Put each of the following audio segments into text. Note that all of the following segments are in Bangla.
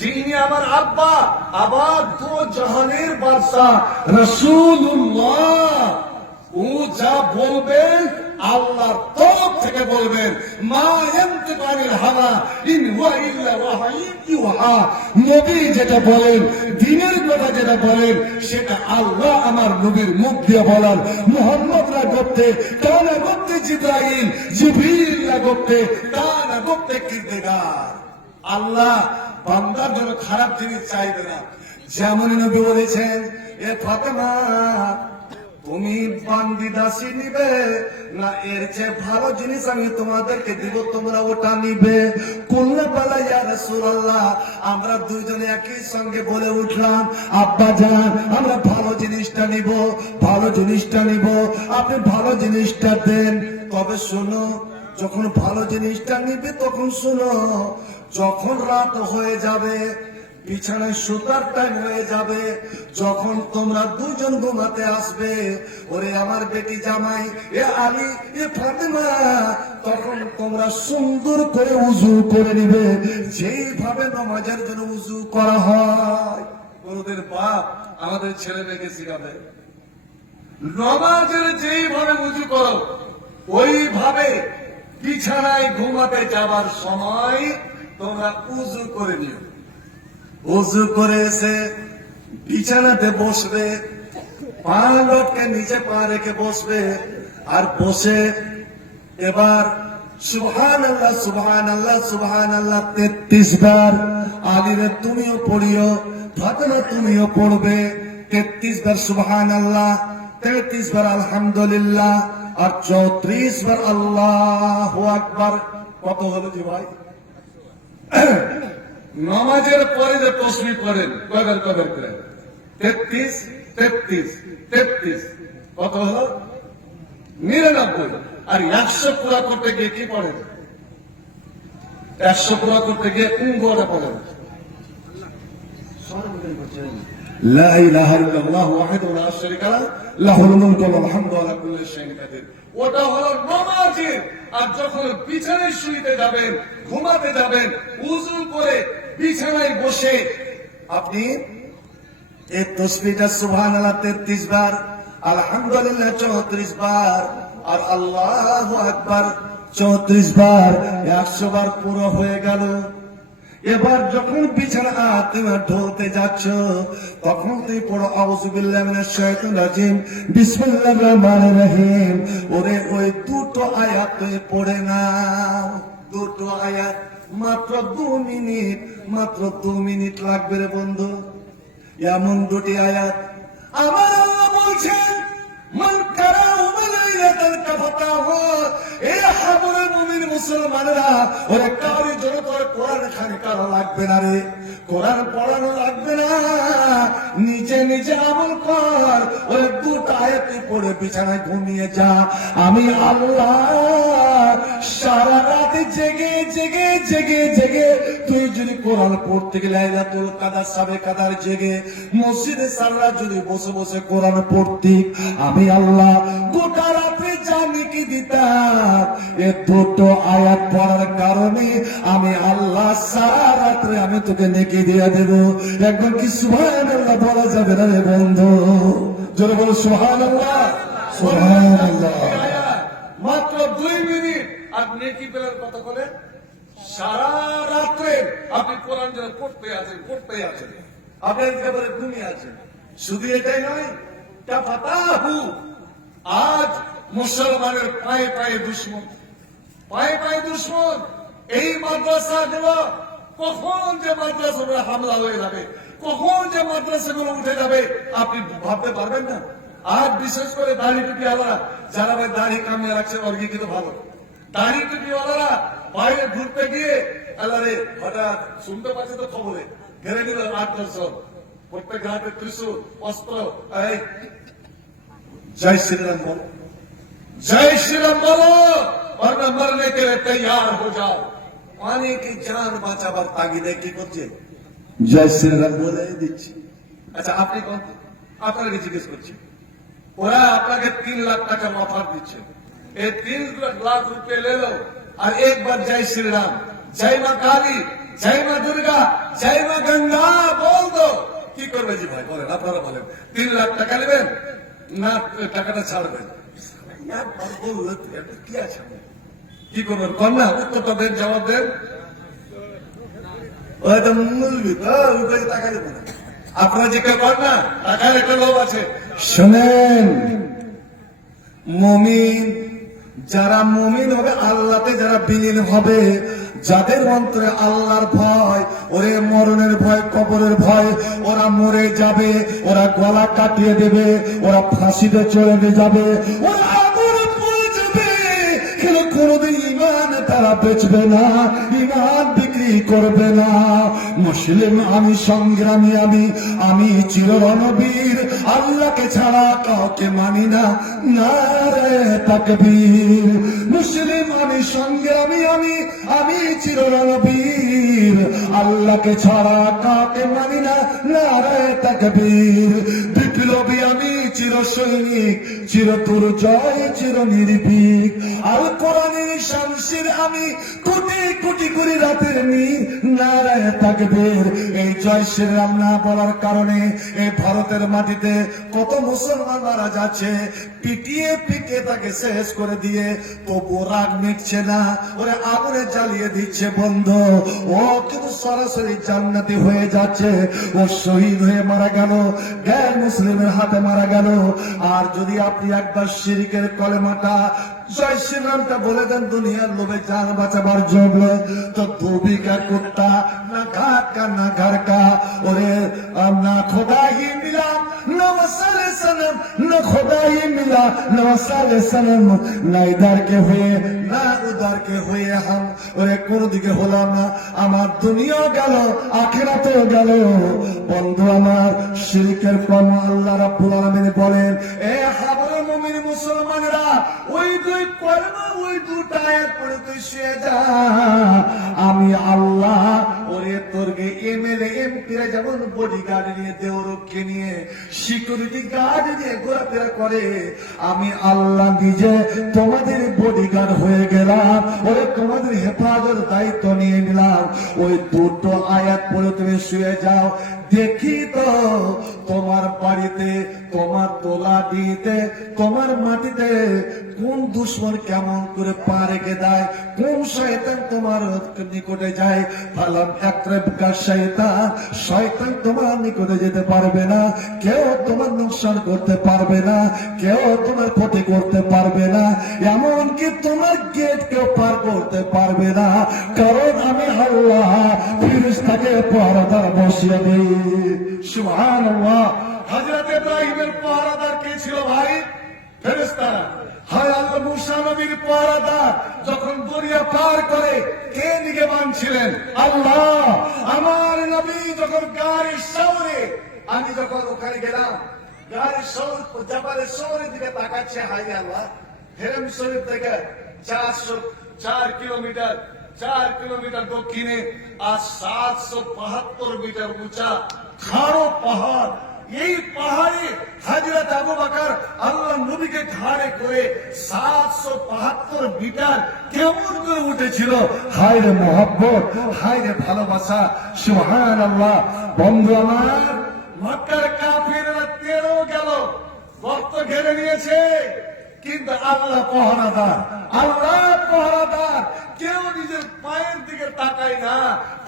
যিনি আমার আব্বা, আবার দু জাহানের বাদশাহ রাসূলুল্লাহ, ও যা বলবেন আল্লাহর তরফ থেকে বলবেন। মা ইয়ানতিকু আনিল হাওয়া ইন হুয়া ইল্লা ওয়াহয়ুন ইউহা। নবী যেটা বলেন, দ্বীনের কথা যেটা বলেন, সেটা আল্লাহ আমার নবীর মুখ দিয়ে বলার। মুহাম্মদরা করতে কানা করতে জিবরাইল, জিবরিলরা করতে কানা করতে কিরদার। আল্লাহ বান্দার জন্য খারাপ জিনিস চাইবে না। যেমন নবী বলেছেন, এ ফাতেমা, তুমি বান্দি দাসী নিবে না এর চেয়ে ভালো জিনিস আমি তোমাদেরকে দিব, তোমরা ওটা নিবে? কুল্লা বালা ইয়া রাসূলুল্লাহ, আমরা দুইজনে একই সঙ্গে বলে উঠলাম, আব্বা জান আমরা ভালো জিনিসটা নিব, ভালো জিনিসটা নিব। আপনি ভালো জিনিসটা দেন। তবে শোনো, যখন ভালো জিনিসটা নিবে তখন শোনো, যখন রাত হয়ে যাবে, বিছানায় সুতার টাইম হয়ে যাবে, যখন তোমরা দুজন ঘুমাতে আসবে, ওরে আমার বেটি জামাই, এ আলী, এ ফাতেমা, তখন তোমরা সুন্দর করে উজু করে নিবে, যেইভাবে নামাজের জন্য উজু করা হয়। ওদের বাপ আমাদের ছেলে মেয়েকে শিখাবে, নামাজের যেইভাবে উজু করো ওইভাবে বিছানায় ঘুমাতে যাবার সময় তোমরা উজু করে নিও। উজু করে এসে বিছানাতে বসবে, পা লটকে নিচে পা রেখে বসবে, আর বসে এবার সুবহানাল্লাহ সুবহানাল্লাহ সুবহানাল্লাহ 33 বার। আলীরে তুমিও পড়িও, ফাতেমা তুমিও পড়বে 33 বার সুবহানাল্লাহ, 33 বার আলহামদুলিল্লাহ, আর 34 বার আল্লাহু আকবার। কত হলো জি ভাই? নামাজের পরে যে তসবিহ করেন কয়বার কয়বার করে? 33 33 33। কত হলো? 99। আর 100 পুরা করতে গিয়ে কি পড়েন? 100 পুরা করতে গিয়ে কোন গোটা পড়েন? লা ইলাহা ইল্লাল্লাহু ওয়াহদাহু লা শারীকা লাহু লাহুল মুলকু ওয়া লাহুল হামদু আলা কুল্লি শাইইন কাদির। ওটা হলো নামাজের। আর যখন বিছানায় শুইতে যাবেন, ঘুমাতে যাবেন, উযু করে বিছানায় বসে আপনি এই তাসবিহটা সুবহানাল্লাহ 33 বার, আলহামদুলিল্লাহ 34 বার, আর আল্লাহু আকবার 34 বার, 100 বার পুরো হয়ে গেল। এবার যখন বিছানা তুমি ঢলতে যাচ্ছ, তখন তুই পড়ো আউযু বিল্লাহি মিনাশ শাইতানির রাজিম, বিসমিল্লাহির রহমানির রহিম। ওরে ওই দুটো আয়াত তুই পড়ে নাও, দুটো আয়াত, মাত্র 2 মিনিট, মাত্র 2 মিনিট লাগবে রে বন্ধু। এমন দুটি আয়াত আমার আল্লাহ বলছেন, মান কারাউ লাইলাতাল কাফাতাহু, এ হাবুরে মুমিন মুসলমানেরা, ওরে কারি জন্য তোর কোরআন খানি করা লাগবে না রে, কোরআন পড়ানো লাগবে না, নিজে নিজে আমল কর। ওরে দুটো আয়াত পড়ে বিছানায় ঘুমিয়ে যা। আমি আল্লাহ সারা রাত জেগে জেগে জেগে জেগে, তুই যদি কোরআন পড়তে গেলে লাইলাতুল কাদার সাবে কাদার জেগে মসজিদে সারা যদি বসে বসে কোরআন পড়তি, আমি আল্লাহ গোটা রাত্রে জানি কি দিতাম। এ দুটো আয়াত পড়ার কারণে আমি আল্লাহ সারা রাত্রে আমি তোকে নেকি দিয়ে দেব। একবার কি সুবহানাল্লাহ বলা যাবে না রে বন্ধু? জোরে বলো সুবহানাল্লাহ সুবহানাল্লাহ। মাত্র 2 মিনিট আর নেকি পেলেন কত করে? সারা রাত্রে আপনি কোরআন যেন পড়তে আছেন, পড়তে আছেন, আপনি একেবারে ঘুমিয়ে আছেন। শুধু এটাই নয়, কাফাতাহু, আজ মুসলমানের পায়ে পায়ে দুশমন, পায়ে পায়ে দুশমন। এই মাদ্রাসাগুলো কখন যে মাদ্রাসাগুলো হামলা হয়ে যাবে, কখন যে মাদ্রাসাগুলো উঠে যাবে আপনি ভাবতে পারবেন না। আর বিশেষ করে দাড়ি টুপি আলাদা যারা ভাই দাড়ি কামিয়ে রাখছে অর্গে কিন্তু ভালো, দাড়ি টুপি আলাদা বাইরে ঘুরতে গিয়ে আলারে হঠাৎ শুনতে পাচ্ছি তো খবরে ঘেরে নিল 8-10 জন, প্রত্যেক হাতে ত্রিশূল অস্ত্র। এই জয় শ্রীরাম বলো, জয় শ্রীরাম বলো, वरना मरने के लिए तैयार हो जाओ। পানি কি জান বাঁচাবার তাগিদে কি করছে? জয় শ্রীরাম বলে দিচ্ছি। আচ্ছা আপনি কোন, আপনাকে জিজ্ঞেস করছি, ওরা আপনাকে 3 লাখ টাকা অফার দিচ্ছে, এই 3 লাখ রুপয়ে ले लो और एक बार जय श्री राम, जय मां काली, जय मां दुर्गा, যাইবা গঙ্গা বল দো। কি করবে জি ভাই বলেন, আপনারা বলেন। 3 লাখ টাকা নেবেন না টাকাটা ছাড়বেন? কি আছে কি করবেন কন্যা? উত্তরটা দেন, জবাব দেন। টাকা দেবো না, আপনারা জিজ্ঞাসা করেন না, টাকার একটা লোভ আছে। শোনেন, মুমিন যারা মুমিন হবে, আল্লাহতে যারা বিলীন হবে, যাদের অন্তরে আল্লাহর ভয়, ওরে মরণের ভয়, কবরের ভয়, ওরা মরে যাবে, ওরা গলা কাটিয়ে দেবে, ওরা ফাঁসিতে চলে যাবে, ওরা আগুনে পড়ে যাবে, কিন্তু কোনোদিন ঈমান তারা বেচবে না, ঈমান বিক্রি করবে না। মুসলিম আমি, সংগ্রামী আমি চিররণবীর, আল্লাহকে ছাড়া কাউকে মানি না, নারে তাকবীর। মুসলিম আমি, সংগ্রামী আমি চিররণবীর, আল্লাহকে ছাড়া কাউকে মানি না, নারে তাকবীর। বিপ্লবী আমি, চির সৈনিক, চির দুর্জয়, চির নির্ভীক। আল কোরআনের শামশির আমি, কোটি কোটি করে রাতের নীর, নারে তাকবীর। এই জয় শ্রীরাম না বলার কারণে এই ভারতের মাটিতে কত মুসলমান মারা যাচ্ছে, পিটিয়ে পিটিয়ে তাকে শেষ করে দিয়ে তবু রাগ মিটছে না, ওরে আগুনে জ্বালিয়ে দিচ্ছে বন্ধ। ও কিন্তু সরাসরি জান্নাতি হয়ে যাচ্ছে, ও শহীদ হয়ে মারা গেল, গ্যার মুসলিমের হাতে মারা গেল। আর যদি আপনি একবার শিরকের কলেমাটা, জয় শ্রীরামটা বলে দেন দুনিয়ার লোভে জান বাঁচাবার জন্য, তো ধোবি কা কুত্তা না ঘাট কা না ঘর কা, ওরে না খোদা হি মিলা না মসালে সনম, না খোদা হি মিলা না মসালে সনম, না ইধার কে হুয়ে না উধার কে হুয়ে হাম, ওরে কোন দিকে হলাম না, আমার দুনিয়া গেল আখিরাতেও গেল। বন্ধু আমার, শিরকের কর্ম আল্লাহ রাব্বুল আলামিন বলেন, এ হাবরে মুমিন মুসলমানেরা, ওই দুই কলমা, ওই দুটো আয়াত পড়ে তুই শুয়ে যা। আমি আল্লাহ ওরে তোরকে এমএলএ এমপিরা যেমন বডিগার্ড নিয়ে, দেহরক্ষী নিয়ে, সিকিউরিটি গার্ড নিয়ে ঘোরাফেরা করে, আমি আল্লাহ নিজে তোমাদের বডিগার্ড হয়ে গেলাম, ওরে তোমাদের হেফাজত দায়িত্ব নিয়ে নিলাম। ওই দুটো আয়াত পড়ে তুমি শুয়ে যাও। দেখি তো তোমার বাড়িতে, তোমার তোলা দিতে, তোমার মাটিতে কোন দুশ্মন কেমন করে পা রেখে দেয়, কোন শয়তান তোমার নিকটে যায়। ফালাম আকরাবকা শয়তান, শয়তান তোমার নিকটে যেতে পারবে না, কেউ তোমার নুকসান করতে পারবে না, কেউ তোমার ক্ষতি করতে পারবে না, এমনকি তোমার গেট কেউ পার করতে পারবে না, কারণ আমি আল্লাহ ফেরেশতাকে পাহারাদার বসিয়ে দেই। সুবহানাল্লাহ। হযরত ইব্রাহিমের পাহারাদার কে ছিল ভাই? ফেরেশতারা। হযরত মুসা নবীর পাহারাদার যখন দরিয়া পার করে কে নিগেবান ছিলেন? আল্লাহ। আমার নবী যখন গাড়ির শহরে, আমি যখন ওখানে গেলাম, গাড়ির শহর জাবালের শহরের দিকে তাকাচ্ছে, হাই আল্লাহ, হেরেম শরীফ থেকে 4 কিলোমিটার দক্ষিণে আর 772 মিটার উঁচা খাড়ো পাহাড়। এই পাহাড়ে হযরত আবু বকর আল্লাহ নবীকে ঘাড়ে করে 772 মিটার কেমন করে উঠেছিল। হায় রে মোহাব্বত, হায় রে ভালোবাসা। সুবহানাল্লাহ। বন্ধু আমার, মক্কার কাফিররা 13 গেল, রক্ত ঘেরে নিয়েছে, কিন্তু আল্লাহ পাহারাদার, আল্লাহ পাহারাদার। কেউ নিজের পায়ের দিকে তাকায় না,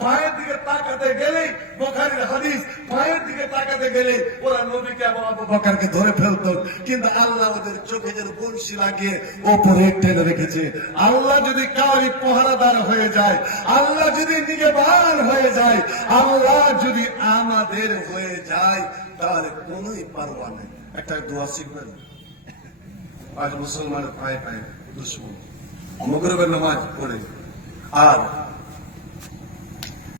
পায়ের দিকে তাকাতে গেলে, বুখারীর হাদিস, পায়ের দিকে তাকাতে গেলে ওরা নবীকে এবং আবু বকরকে ধরে ফেলতো, কিন্তু আল্লাহ ওদের চোখে যেন বংশী লাগিয়ে ওপরে টেনে রেখেছে। আল্লাহ যদি কারি পাহারাদার হয়ে যায়, আল্লাহ যদি নিগেবান হয়ে যায়, আল্লাহ যদি আমাদের হয়ে যায়, তাহলে কোনই পারওয়া নেই। একটা দোয়া শিখবেন। আজ মুসলমানের পায়ে পায়ে দুশ্মন, মগরিবের নামাজ পড়ে আর